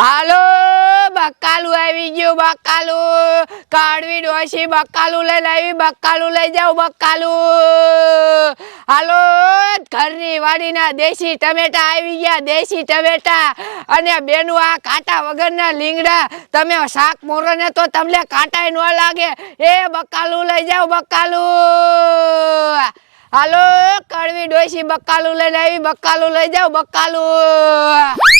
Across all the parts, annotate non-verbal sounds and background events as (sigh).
હાલો, બકાલું આવી ગયું, બકાલું. કાઢવી ડોશી, બકાલું લઈને આવી, બકાલું લઈ જાઓ, બકાલું. હાલો, ઘરની વાડીના દેશી ટમેટા આવી ગયા, દેશી ટમેટા. અને બેનું આ કાંટા વગરના લીંગડા. તમે શાક મોરો ને તો તમને કાંટાય ન લાગે. એ બકાલું લઈ જાઓ, બકાલું. હાલો કડવી ડોશી, બકાલું લઈને આવી, બકાલું લઈ જાઓ, બકાલું.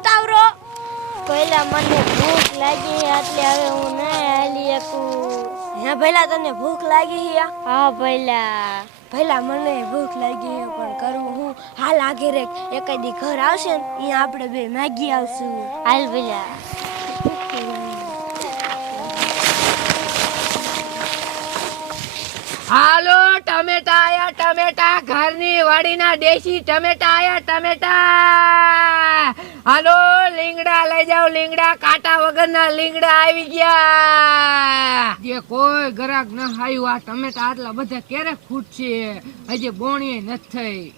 પહેલા મને ભૂખ લાગી એટલે હવે હું નહીં હાલી શકું. હે પહેલા તને ભૂખ લાગી હે? હા પહેલા પહેલા મને ભૂખ લાગી પણ કરવું હું. હાલ આગે રે એકાદી ઘર આવશે ને અહીંયા આપણે બે માગી આવશું. હાલ પહેલા હાલો ટમેટા આયા ટમેટા. ઘરની વાડીના દેશી ટમેટા આયા ટમેટા. હાલો લીંગડા લઈ જાઓ લીંગડા. કાંટા વગરના લીંગડા આવી ગયા. જે કોઈ ગરાક ન આવ્યું આ ટમેટા આટલા બધા ક્યારે ફૂટશે હજી બોણી નથી થઈ.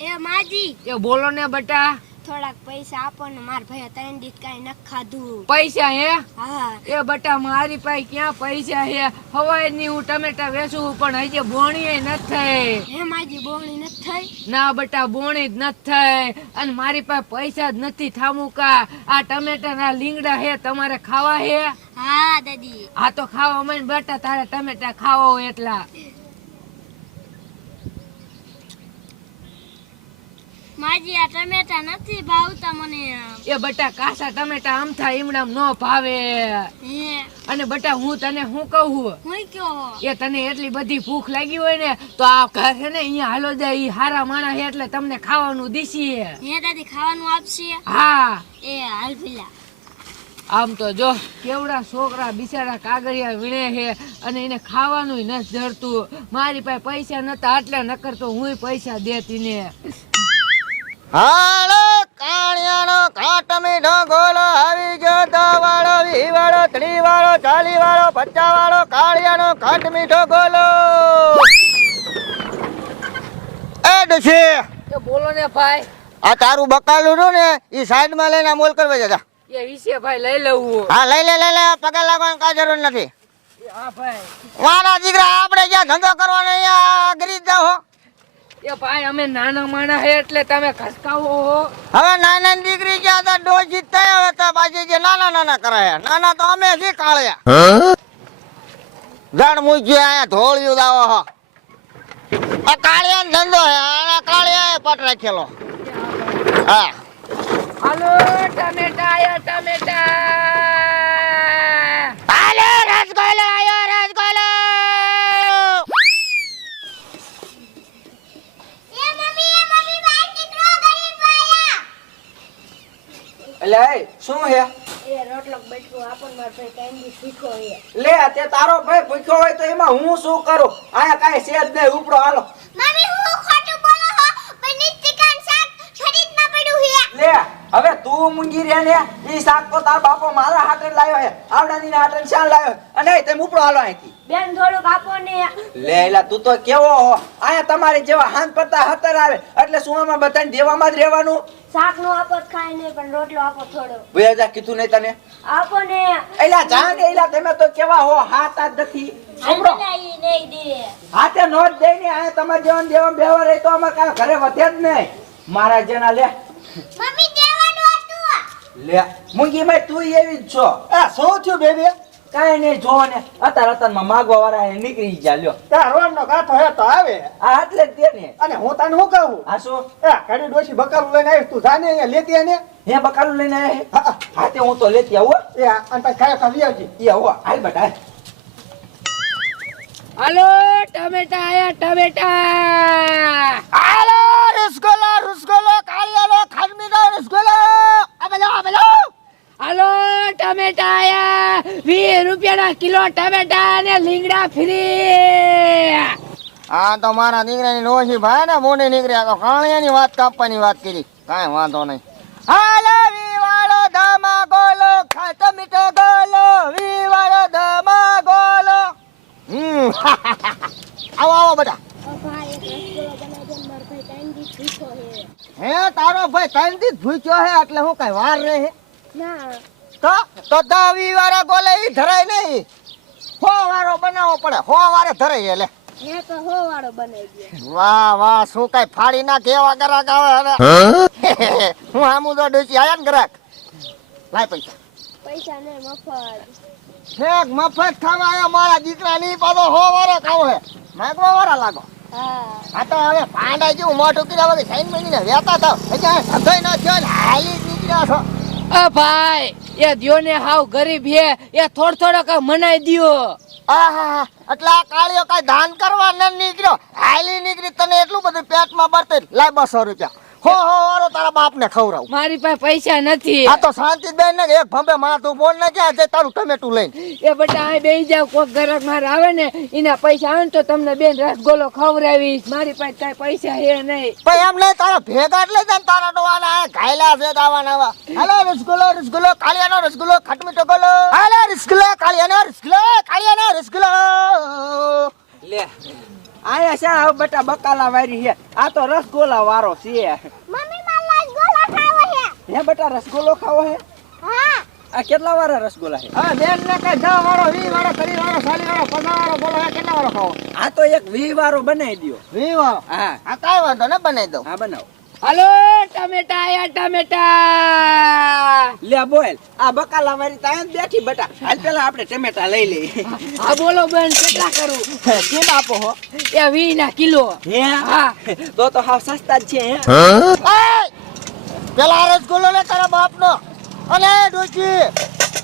એ માજી. એ બોલો ને બટા. થોડાક પૈસા આપો ને માર ભાઈ ત્રણ દીત કઈ ન ખાધું. પૈસા હે? હા. એ બટા મારી પાસે ક્યાં પૈસા હે? હવાયની હું ટમેટા વેચું પણ હજી બોણી નથી થઈ. હે માજી બોણી ન થઈ? ના બટા બોણી જ ન થઈ. અને મારી પાસે પૈસા જ નથી થામુકા. આ ટમેટા ના લીંગડા હે તમારે ખાવા હે? હા દાદી. આ તો ખાવા મને બટા તારે ટમેટા ખાવા હોય એટલા. માજી આ ટમેટા નથી ભાવતા મને એ બટા કાસા ટમેટા આમથા ઈમડામ નો ભાવે. અને બટા હું તને શું કહું? હું કયો? એ તને એટલી બધી ભૂખ લાગી હોય ને તો આ ઘર છે ને અહીંયા હાલો જાય ઈ હારા માણસ છે એટલે તમને ખાવાનું દીશી હે. દાદી ખાવાનું આપશે? હા. એ હાલ પેલા આમ તો જો કેવડા છોકરા બિચારા કાગળિયા વીણે છે અને એને ખાવાનું નથી ધરતું. મારી પાસે પૈસા નતા એટલે નકર તો હું પૈસા દેતી ને. હાલો કાણિયાનો ખાટ મીઠો ગોલો આવી ગયો દો વાળો વી વાળો ત્રી વાળો ચાલી વાળો પચાસ વાળો કાળિયાનો ખાટ મીઠો ગોલો. એ છે. એ બોલો ને ભાઈ. આ તારું બકાલું રહ્યું ને એ સાઈડમાં લઈને આ મોલ કરવા જતા એ વિશે ભાઈ લઈ લેવું હા. લઈ લે લઈ લે પગાર લાગવાની કાંઈ જરૂર નથી. હા ભાઈ. મારા દીકરા આપણે જ્યાં ધંધો કરવાનો અહીંયા. એ ભાઈ અમે નાના માણા હે એટલે તમે ખસકાવો હો. હવે નાના દીકરી જ્યાં હતા ડોશી થયા હવે તો પાછી જે નાના નાના કરાયા. નાના તો અમે શી કાળ્યા જણ મૂક્યું અહીંયા ધોળિયું દાવો હો. આ કાળિયા ધંધો હે કાળિયા પટ રાખેલો. હા. હાલો ટમેટા આયા ટમેટા હાલો રસગોલો આયો રસગોલો એ મમ્મી એ મમ્મી ભાઈ દીકરો ગરીબ ભાયા એટલે એ શું હે? એ રોટલો બેઠો આપણ માર ભાઈ કાંઈ બી શીખો એ લે તે તારો ભાઈ ભૂખ્યો હોય તો એમાં હું શું કરું? આયા કાઈ છે જ નહીં ઉપડો હાલો. મમ્મી હું ખોટું બોલો હો? પનીર ચિકન શાક ના પડ્યું હે. લે હવે તું મૂંગી રે ને ઈ શાક તો તાર બાપો મારા હાટે લાવ્યો હે આવડાની ના હાટે શાન લાયો અને તે ઉપડો હાલો અહીંથી. બેન થોડુંક આપો ને. લેલા તું તો કેવો હો? આયા તમારી જેવા હાથ પડતા હતર આવે. એટલે શું આમાં બધાને દેવામાં જ રહેવાનું? શાકનું આપો તો ખાય નહીં પણ રોટલો આપો થોડો. ભૈયા જા કીધું નહીં તને? આપો ને. એલા જા ને એલા તમે તો કેવા હો? હાથ આ નથી. સાંભળો નહીં નહીં દે હાથે નોટ દે ને આયા તમારે જેવાને દેવામાં બેવા રહી તો અમાર કાંઈ ઘરે વધે જ નહીં. મારા જેના લે. મમ્મી લે મૂંગી ભાઈ તું એવી જ છો. આ શું થયું બેબી? કાંઈ નહીં જો ને અતાર અત્યારમાં માગવા વાળા એ નીકળી ગયા લ્યો. તાર રોડનો ગાંઠો હે તો આવે. આ એટલે જ તે ને. અને હું તને શું કહું? હા શું? એ ઘડી ડોશી બકાલું લઈને આવીશ તું જાને અહીંયા લેતી આને? હે બકાલું લઈને આવે હા, હા તે હું તો લેતી આવું. એ અને પછી ખાયા ખાવી આવજે. એ આવો હાલ બેટા હાલો ટમેટા આયા ટમેટા હાલો રસગોલો રસગોલો કાળિયાનો ખાટમીનો રસગોલો આ બેલો આ બેલો હાલો ટમેટા આયા. વીસ રૂપિયાના કિલો ટમેટા અને લીંગડા ફ્રી. આ તો મારા દીકરાની નોશી ભાઈ ને મોટી નીકળી. તો કાણિયાની વાત કાપવાની વાત કરી. કાંઈ વાંધો નહીં. હાલો વીવાળો ધમા ગોલો ખાટો મીઠો ગોલો. વીવાળો ધમા ગોલો હમ આવો આવો બધા. હે તારો ભાઈ ત્રણથી ભૂખ્યો હે એટલે હું કઈ વાર રહે હે? તો તો દવી વાળા ગોલે ઈ ધરાય નહીં. હો વારો બનાવવો પડે હો વારે ધરાય લે. વાહ વાહ શું કઈ ફાડી ના કેવા ગરાક આવે હવે? હું? આમુ તો ડોસી આયા ને ગરાક? લાય પૈસા. પૈસા ને મફત. ઠેક મફત ખાવા આયા મારા દીકરા ની પાછો હો વારો ખાવો હે. માગવા વાળા લાગો. હા. આ તો હવે પાંડા જેવું મોઢું કર્યા વગર સાઈન મહિને વેતા થાવ. હજી ના થયો ને હાલી નીકળ્યા છો. અ ભાઈ એ દ્યો ને હાવ ગરીબ હે. એ થોડ થોડોક મનાઈ દ્યો. આહા એટલે આ કાળિયો કઈ દાન કરવા ન નીકળ્યો. હાલી નીકળી, તને એટલું બધું પેટમાં બરતે લાય બસો રૂપિયા. હો હો તારા બાપ ને ખવડાવું. મારી પાસે પૈસા નથી. આ તો શાંતિ બેન ને એક ભંબે માથું બોલ ને ક્યાં છે? તારું ટમેટું લઈને. એ બટા આ બેહી જાવ કોક ગરક મારે આવે ને એના પૈસા આવે ને તો તમને બેન રસગોલો ખવડાવીશ. મારી પાસે કઈ પૈસા હે નહીં. પણ એમ નહીં તારા ભેગા એટલે જ તારા ડોવાના ઘાયલા છે દાવાના આવા હાલો રસગુલ્લો રસગુલ્લો કાળિયાનો રસગુલ્લો ખટમીઠો ગોલો. હાલો રસગુલ્લો કાળિયાનો રસગુલ્લો કાળિયાનો રસગુલ્લો. લે. આયા શા હવે બટા બકાલા વારી છે. આ તો રસગોલા વાળો છે. મમ્મી મારે રસગોલા ખાવો છે. હે બટા રસગોલો ખાવો હે? હા. આ કેટલા વાળા રસગોલા છે? હા બેન ને કે દસ વાળો વી વાળો ત્રીસ વાળો ચાલીસ વાળો પચાસ વાળો બોલો હે કેટલા વાળો ખાવો? આ તો એક વી વાળો બનાવી દ્યો. વી વાળો? હા. આ કાઈ વાંધો ને બનાવી દઉં. હા બનાવો. હાલો ટમેટા આયા ટમેટા! લે બોલ. આ બકાલા મારી ત્યાં જ બેઠી બટા. હાલ પેલા આપણે ટમેટા લઈ લઈએ. હા બોલો બેન કેટલા કરું? કેમ આપો હો? એ વી ના કિલો. હે? હા. તો તો હાવ સસ્તા જ છે હે! પેલા આ રસગુલ્લો લે તારા બાપનો. અને ડોચી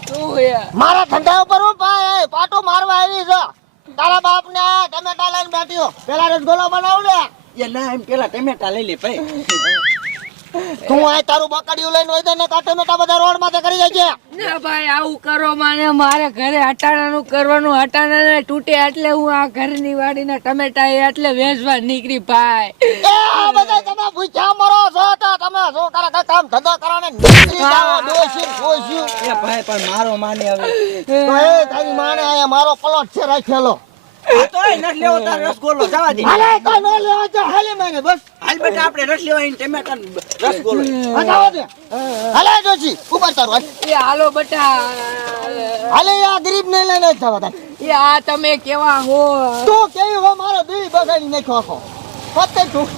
તું હે? મારા ઠંડા ઉપર હું પાય પાટો મારવા આવી છે તારા બાપ ને ટમેટા લઈને બેઠ્યો પેલા રસગુલ્લો બનાવ ને એ ના એમ પેલા ટમેટા લઈ લે ભાઈ. (laughs) તું આ તારું બકડીયું લઈને હોય તો ને કા ટમેટા બધા રોડ માથે કરી જાય છે ના ભાઈ આવું કરો માને મારે ઘરે હટાણાનું કરવાનું હટાણાને તૂટે એટલે હું આ ઘરની વાડીના ટમેટા એ એટલે વેચવા નીકળી ભાઈ. એ આ બધા તમે ભૂખ્યા મરો છો તો તમે શું કરે? કે કામ ધંધો કરો નીકળી જાવ દોશી દોશી એ ભાઈ પણ મારો માને હવે. તો એ તારી માને આ મારો પ્લોટ છે રાખેલો. તોય નથી લેવો તાર રસગોલો જવા દે. હાલે તો નો લેવા તો હાલે મને બસ. હાલ બેટા આપણે રસ લેવા આવીને ટમેટા રસગોલો. હટાવો દે. હાલે ડોશી ઉપર તારું એ હાલો બટા હાલે આ ગરીબ ને લઈને જવા દે. એ આ તમે કેવા હો. તું કેવી હો મારો બી બગાડી નાખ્યો આખો. પતે તું.